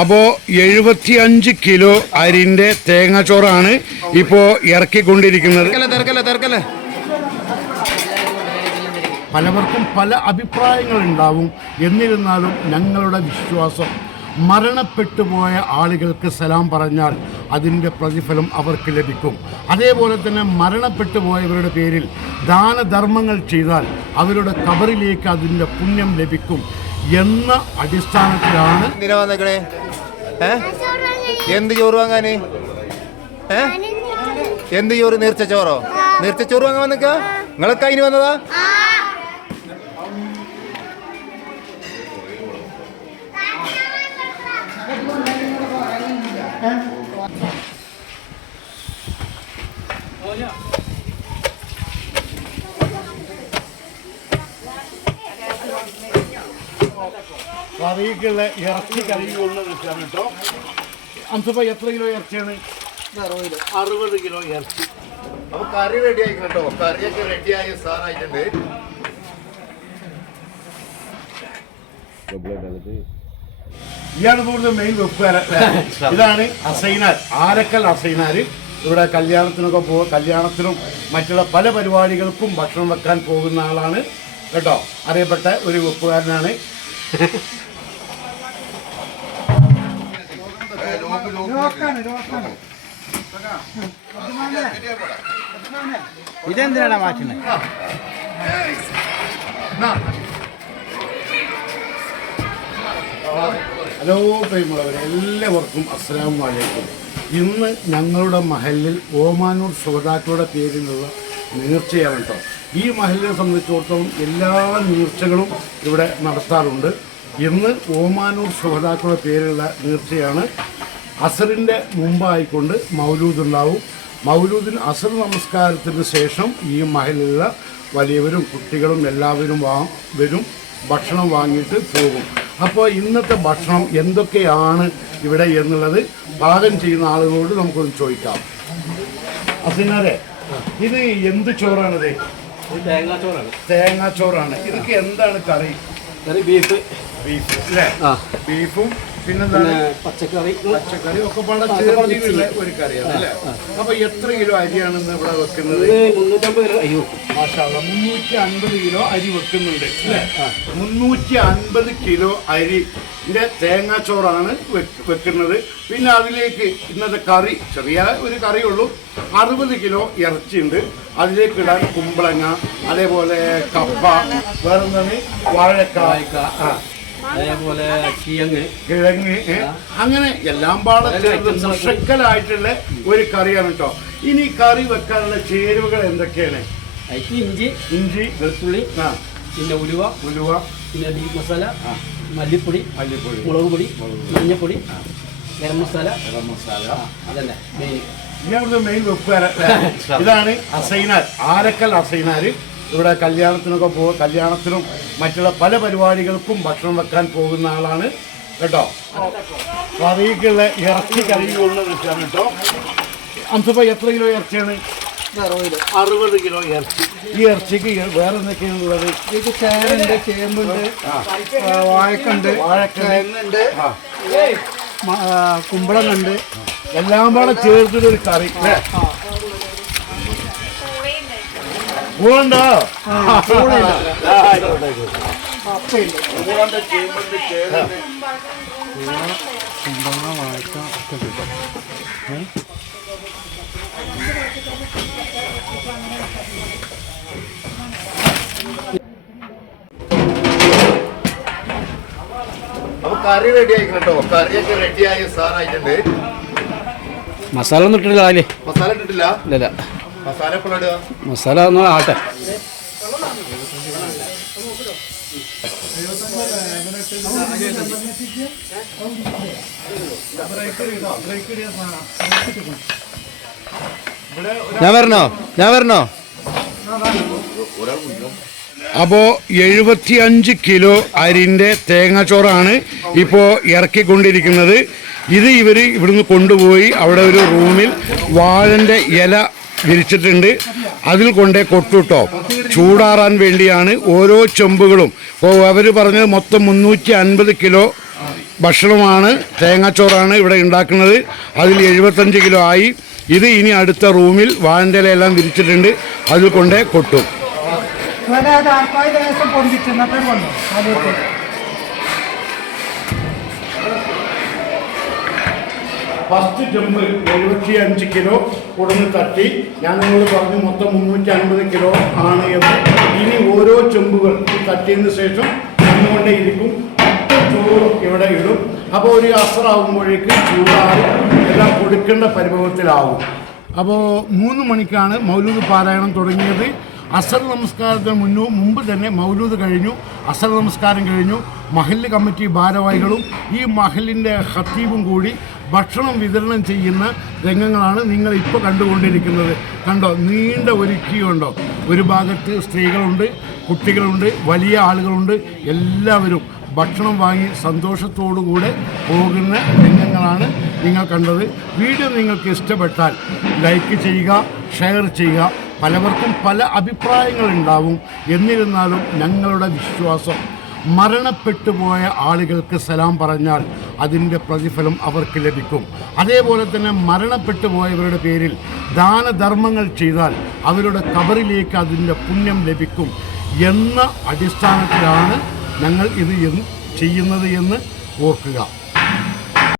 അപ്പോൾ 75 കിലോ അരിൻ്റെ തേങ്ങാച്ചോറാണ് ഇപ്പോൾ ഇറക്കിക്കൊണ്ടിരിക്കുന്നത്. പലവർക്കും പല അഭിപ്രായങ്ങളുണ്ടാവും. എന്നിരുന്നാലും ഞങ്ങളുടെ വിശ്വാസം മരണപ്പെട്ടുപോയ ആളുകൾക്ക് സലാം പറഞ്ഞാൽ അതിൻ്റെ പ്രതിഫലം അവർക്ക് ലഭിക്കും. അതേപോലെ തന്നെ മരണപ്പെട്ടു പോയവരുടെ പേരിൽ ദാനധർമ്മങ്ങൾ ചെയ്താൽ അവരുടെ ഖബറിലേക്ക് അതിൻ്റെ പുണ്യം ലഭിക്കും എന്ന അടിസ്ഥാനത്തിലാണ്. എന്ത് ചോറ് വാങ്ങാന്? എന്ത് ചോറ്? നീർച്ച ചോറോ? നീർച്ച ചോറ് വാങ്ങാൻ വന്നിക്ക? നിങ്ങളൊക്കെ അതിന് വന്നതാ? കറിക്കുള്ള ഇറച്ചി കഴുകിക്കൊണ്ട് നിൽക്കുകയാണ് കേട്ടോ. അംസപ്പ എത്ര കിലോ ഇറച്ചിയാണ്? 60 കിലോ ഇറച്ചി. അപ്പൊ കറി റെഡി ആയി കേട്ടോ. കറിയൊക്കെ റെഡിയായ സാധനമായിട്ടുണ്ട്. ഇയാണ് കൂടുതൽ മെയിൻ വെപ്പുകാരൻ. ഇതാണ് അസൈനാർ, ആരക്കൽ അസൈനാർ. ഇവിടെ കല്യാണത്തിനും മറ്റുള്ള പല പരിപാടികൾക്കും ഭക്ഷണം വെക്കാൻ പോകുന്ന ആളാണ് കേട്ടോ. അറിയപ്പെട്ട ഒരു വെപ്പുകാരനാണ്. ഇതെന്തിനാണ് മാറ്റുന്നത്? ഹലോ പ്രിയമുള്ളവരെ, എല്ലാവർക്കും അസ്സലാമു അലൈക്കും. ഇന്ന് ഞങ്ങളുടെ മഹലിൽ ഓമാനൂർ ശ്രോതാക്കളുടെ പേരിലുള്ള നേർച്ചയാണ് കേട്ടോ. ഈ മഹലിനെ സംബന്ധിച്ചിടത്തോളം എല്ലാ നേർച്ചകളും ഇവിടെ നടത്താറുണ്ട്. ഇന്ന് ഓമാനൂർ ശ്രോതാക്കളുടെ പേരിലുള്ള നേർച്ചയാണ്. അസറിൻ്റെ മുമ്പായിക്കൊണ്ട് മൗലൂദ് ഉണ്ടാവും. മൗലൂദിന് അസർ നമസ്കാരത്തിന് ശേഷം ഈ മഹലിലുള്ള വലിയവരും കുട്ടികളും എല്ലാവരും വരും, ഭക്ഷണം വാങ്ങിയിട്ട് പോകും. അപ്പോൾ ഇന്നത്തെ ഭക്ഷണം എന്തൊക്കെയാണ് ഇവിടെ എന്നുള്ളത് പാകം ചെയ്യുന്ന ആളുകളോട് നമുക്കൊന്ന് ചോദിക്കാം. അസിനാരെ, ഇത് എന്ത് ചോറാണിത്? തേങ്ങാച്ചോറാണ്. ഇതൊക്കെ എന്താണ് കറി? ബീഫ് അല്ലേ? ബീഫും പിന്നെന്താണ് പച്ചക്കറി ഒക്കെ പാടെ ചേർത്തിട്ടുള്ള ഒരു കറിയാണ് അല്ലേ? അപ്പൊ എത്ര കിലോ അരിയാണെന്ന് ഇവിടെ വെക്കുന്നത്? 350 കിലോ അരി വെക്കും. 350 കിലോ അരി വെക്കുന്നുണ്ട് അല്ലേ? 350 കിലോ അരിന്റെ തേങ്ങാച്ചോറാണ് വെക്കുന്നത്. പിന്നെ അതിലേക്ക് ഇന്നത്തെ കറി, ചെറിയ ഒരു കറിയുള്ളൂ. 60 കിലോ ഇറച്ചിയുണ്ട്. അതിലേക്ക് ഇടാൻ കുമ്പളങ്ങ, അതേപോലെ കപ്പ, വേറെന്താണ് വാഴക്ക, അതേപോലെ കിഴങ്ങ്, അങ്ങനെ എല്ലാം പാടെ മുഷക്കലായിട്ടുള്ള ഒരു കറിയാണ് കേട്ടോ. ഇനി കറി വെക്കാനുള്ള ചേരുവകൾ എന്തൊക്കെയാണ്? ഇഞ്ചി, വെളുത്തുള്ളി, പിന്നെ ഉലുവ, പിന്നെ ബീഫ് മസാല, മല്ലിപ്പൊടി, മുളക് പൊടി, മഞ്ഞപ്പൊടി, ഗരം മസാല, അതന്നെ മെയിൻ. ഇയാളുടെ മെയിൻ വെപ്പുകാരൻ. ഇതാണ് അസൈനാർ, ആരക്കൽ അസൈനാർ. ഇവിടെ കല്യാണത്തിനും മറ്റുള്ള പല പരിപാടികൾക്കും ഭക്ഷണം വെക്കാൻ പോകുന്ന ആളാണ് കേട്ടോ. കറിക്കുള്ള ഇറച്ചി കഴുകിക്കൊണ്ട് നിൽക്കുകയാണ് കേട്ടോ. അംസപ്പ എത്ര കിലോ ഇറച്ചിയാണ്? 60 കിലോ ഇറച്ചി. ഈ ഇറച്ചിക്ക് വേറെ എന്തൊക്കെയാണുള്ളത്? ഇത് ചേരുണ്ട്, ചേമ്പുണ്ട്, വാഴക്കുണ്ട്, കുമ്പളങ്ങുണ്ട്, എല്ലാം പാടെ ചേർത്തിട്ടൊരു കറി അല്ലേ? പൂളുണ്ടോ? അപ്പൊ കറി റെഡി ആയി കേട്ടോ. കറിയൊക്കെ റെഡിയായ സാധനമായിട്ടുണ്ട്. മസാല ഒന്നും ഇട്ടിട്ടില്ല. മസാല ഇട്ടിട്ടില്ല. ഇല്ല. മസാല എപ്പോഴും ഇടുക? മസാല ഒന്ന് ആട്ടെ. ഞാൻ വരണോ? അപ്പോൾ 75 കിലോ അരിൻ്റെ തേങ്ങാച്ചോറാണ് ഇപ്പോൾ ഇറക്കിക്കൊണ്ടിരിക്കുന്നത്. ഇത് ഇവിടുന്ന് കൊണ്ടുപോയി അവിടെ ഒരു റൂമിൽ വാഴൻ്റെ ഇല വിരിച്ചിട്ടുണ്ട്. അതിൽ കൊണ്ടേ കൊട്ടുട്ടോ ചൂടാറാൻ വേണ്ടിയാണ് ഓരോ ചെമ്പുകളും. അപ്പോൾ അവർ പറഞ്ഞത് മൊത്തം 350 കിലോ ഭക്ഷണമാണ്, തേങ്ങാച്ചോറാണ് ഇവിടെ ഉണ്ടാക്കുന്നത്. അതിൽ 75 കിലോ ആയി. ഇത് ഇനി അടുത്ത റൂമിൽ വാഴൻ്റെ ഇലയെല്ലാം വിരിച്ചിട്ടുണ്ട്, അതിൽ കൊണ്ടേ കൊട്ടും. ഫസ്റ്റ് ജമ്പ് 75 കിലോ കൊടുന്ന് തട്ടി. ഞാൻ നിങ്ങളോട് പറഞ്ഞു മൊത്തം 350 കിലോ ആണ് എന്ന്. ഇനി ഓരോ ചെമ്പുകൾ തട്ടിയതിന് ശേഷം കണ്ണുകൊണ്ടേ ഇരിക്കും. ചോറും ഇവിടെ ഇടും. അപ്പോൾ ഒരു അസറാകുമ്പോഴേക്ക് ചൂടാറും, എല്ലാം കൊടുക്കേണ്ട പരിഭവത്തിലാവും. അപ്പോൾ 3 മണിക്കാണ് മൗലൂദ് പാരായണം തുടങ്ങിയത്. അസർ നമസ്കാരത്തിന് മുമ്പ് തന്നെ മൗലൂദ് കഴിഞ്ഞു, അസർ നമസ്കാരം കഴിഞ്ഞു. മഹല്ല് കമ്മിറ്റി ഭാരവാഹികളും ഈ മഹലിൻ്റെ ഖത്തീബും കൂടി ഭക്ഷണം വിതരണം ചെയ്യുന്ന രംഗങ്ങളാണ് നിങ്ങൾ ഇപ്പോൾ കണ്ടുകൊണ്ടിരിക്കുന്നത്. കണ്ടോ, നീണ്ട ഒരു ക്യൂ ഉണ്ടോ? ഒരു ഭാഗത്ത് സ്ത്രീകളുണ്ട്, കുട്ടികളുണ്ട്, വലിയ ആളുകളുണ്ട്. എല്ലാവരും ഭക്ഷണം വാങ്ങി സന്തോഷത്തോടുകൂടെ പോകുന്ന രംഗങ്ങളാണ് നിങ്ങൾ കണ്ടത്. വീഡിയോ നിങ്ങൾക്ക് ഇഷ്ടപ്പെട്ടാൽ ലൈക്ക് ചെയ്യുക, ഷെയർ ചെയ്യുക. പലവർക്കും പല അഭിപ്രായങ്ങളുണ്ടാവും. എന്നിരുന്നാലും ഞങ്ങളുടെ വിശ്വാസം മരണപ്പെട്ടു പോയ ആളുകൾക്ക് സലാം പറഞ്ഞാൽ അതിൻ്റെ പ്രതിഫലം അവർക്ക് ലഭിക്കും. അതേപോലെ തന്നെ മരണപ്പെട്ടു പോയവരുടെ പേരിൽ ദാനധർമ്മങ്ങൾ ചെയ്താൽ അവരുടെ ഖബറിലേക്ക് അതിൻ്റെ പുണ്യം ലഭിക്കും എന്ന അടിസ്ഥാനത്തിലാണ് ഞങ്ങൾ ഇത് ചെയ്യുന്നത് എന്ന് ഓർക്കുക.